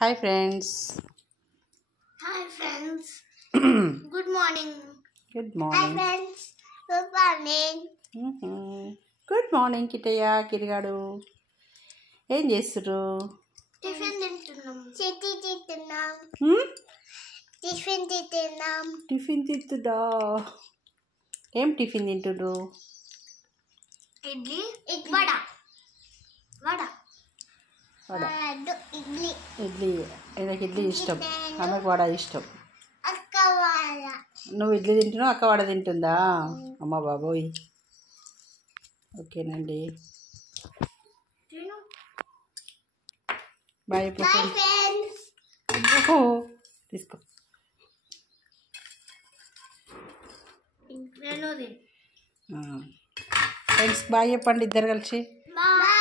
Hi friends. Hi friends. Good morning. Good Hi morning. friends. Good morning. Good morning కిటయ్య కిరిగాడు ఏం చేస్తుర్రు? Tiffin తింటున్నాం. చిట్టి తింటున్నాం. టిఫిన్ తింటున్నాం. టిఫిన్ తింటుదా? ఏం టిఫిన్ తింటుండ్రు? ఇడ్లీ వడ వడ వడ ఇడ్లీ ఇడ్లీ. నాకు ఇడ్లీ ఇష్టం, ఆమెకు వడ ఇష్టం. అక్క వడ. నువ్వు ఇడ్లీ తింటున్నావు, అక్క వడ తింటుందా? అమ్మ బాబోయ్. ఓకేనండి, బాయ్. Bye friends. తీసుకో. నేను ఫ్రెండ్స్ బాయ్ చెప్పండి ఇద్దరు కలిసి. బాయ్.